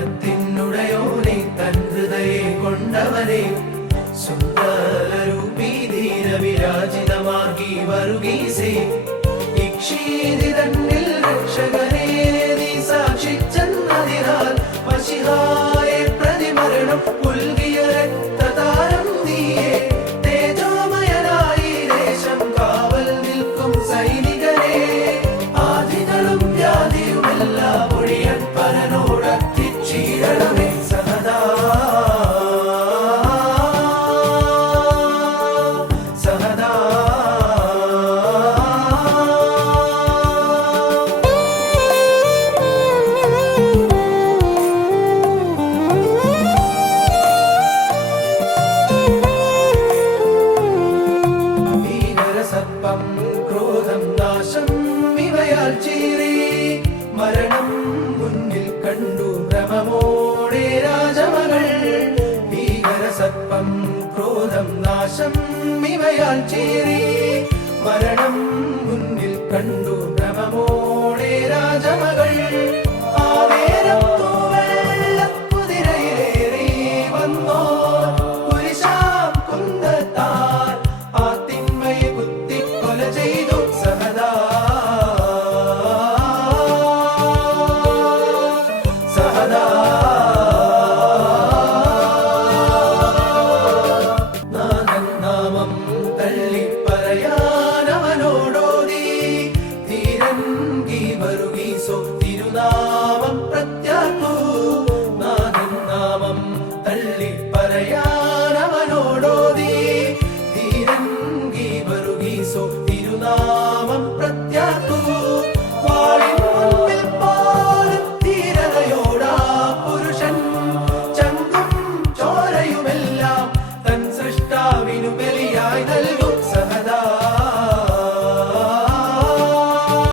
അഖിലാണ്ടത്തിനുടയോനെ തൻ ഹൃദയെ കൊണ്ടവനെ സുന്ദരൂപീ ധീര വിരാജിതമാർഗി വരുകീസേ ഇക്ഷീതിതന്നിൽ രക്ഷകനെ നീ സാക്ഷിച്ചെന്നതിനാൽ മശിഹായെ പ്രതിമരണം പുൽകിയ രക്തതാരം നീയെ തേജോമയനായി ദേശം കാവൽ നിൽക്കും സൈനികരെ ആദികളും വ്യാധിയുമെല്ലാം ഒഴിയൻ പരനോടത്തിച്ചീടണമേ സഹദാ സഹദാ സർപ്പം ക്രോധം നാശം ഇവയാൽ ചീറി മരണം മുന്നിൽ കണ്ടു ഭ്രമമോടെ രാജമകൾ ഭീകര സർപ്പം ക്രോധം നാശം ഇവയാൽ ചീറി മരണം മുന്നിൽ കണ്ടു ഭ്രമമോടെ രാജമകൾ ആവേരം കുതിരയിലേറി വന്നോ കുരിശാം കുന്തത്താൽ ചെയ്തു സഹദാ സഹദാ നാഥൻ നാമം തള്ളിപ്പറയാനവനോടോതി ധീരൻ ഗീവരുഗീസോ തിരുനാമം പ്രത്യാത്തു നാഥൻ നാമം തള്ളിപ്പറയാനവനോടോതി ധീരൻ ഗീവരുഗീസോ തിരുനാമം പ്രത്യാത്തു വാളിൻ മുൻപിൽ പോലും ധീരതയോടാ പുരുഷൻ ചങ്കും ചോരയുമെല്ലാം തൻ സൃഷ്ടാവിനു ബലിയായി നൽകും